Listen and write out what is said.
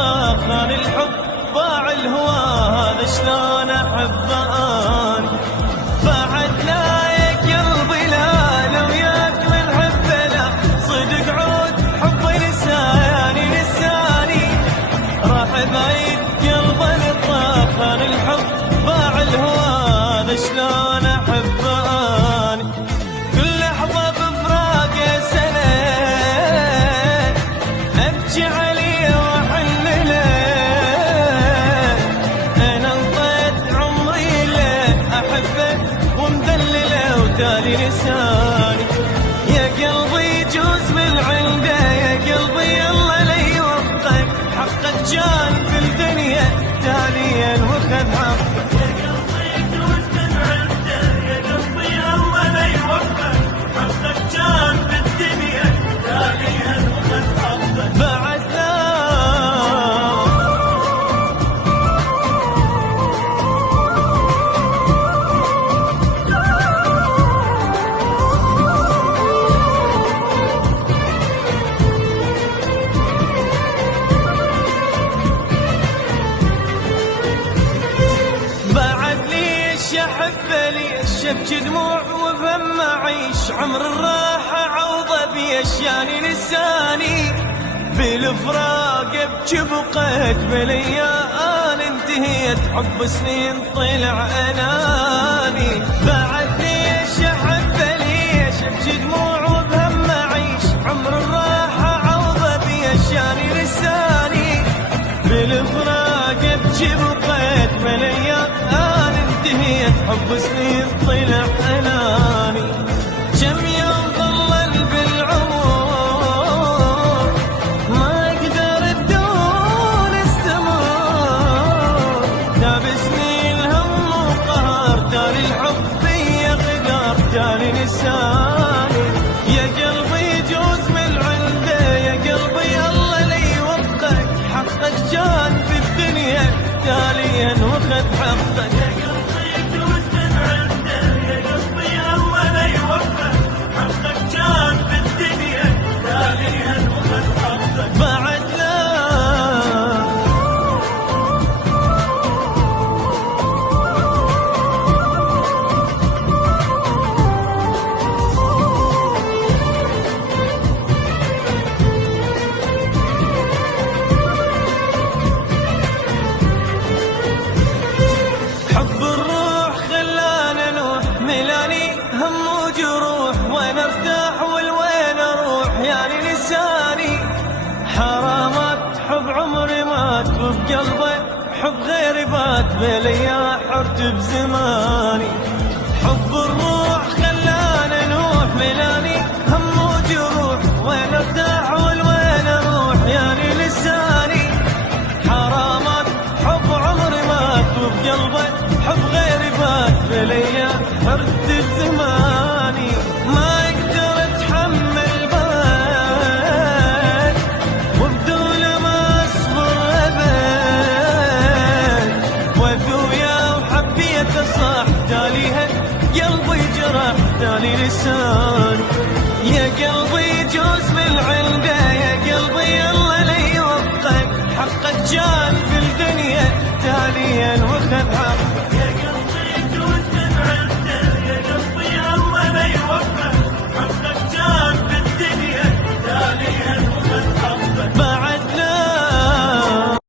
طاخان الحب باع الهوى هذا شلون احبه اني بعد لا يا قلبي لا لو ياك من حبه لا صدق عود حبي نساني راح بعيد قلبي طاخان الحب باع الهوى هذا شلون احبه اني كل لحظه بفراق سنه ابكي عليه واحن له انا انطيت عمري له احبه ومدلله وتالي لساني يا قلبي يجوز من عنده يا قلبي الله لا يوفقك حقك كان في الدنيا تاليا وخذ حقك ابكي دموع وبهم اعيش عمر الراحه عوضه باشياني لساني بالفراق ابكي بقيت بالايام انتهيت حب سنين طلع اناني بعد ليش احب ليش ابكي دموع وبهم اعيش عمر الراحه عوضه باشياني لساني بالفراق ابكي بقيت بالايام انتهيت حب سنين طلع اناني كم يوم ظلل بالعمر ما اقدر بدون استمر تاب سنين هم وقهر تالي الحب فيا غدار تالي لساني يا قلبي يجوز من عنده يا قلبي الله لا يوفقك حقك كان في الدنيا تاليا وخذ حقك ملاني هم وجروح وين ارتاح والوين اروح يعني لساني حرامات حب عمري مات وبقلبه حب غيري بات بليا حرت بزماني حب الروح خلانا نوح ملاني هم وجروح وين ارتاح والوين اروح يعني لساني حرامات حب عمري مات وبقلبه حب غيري بات بليا حرت بزماني ما اقدر اتحمل بعد وبدون ما اصبر ابد وذويا وحبيت صح تاليها قلبي جرح تالي لساني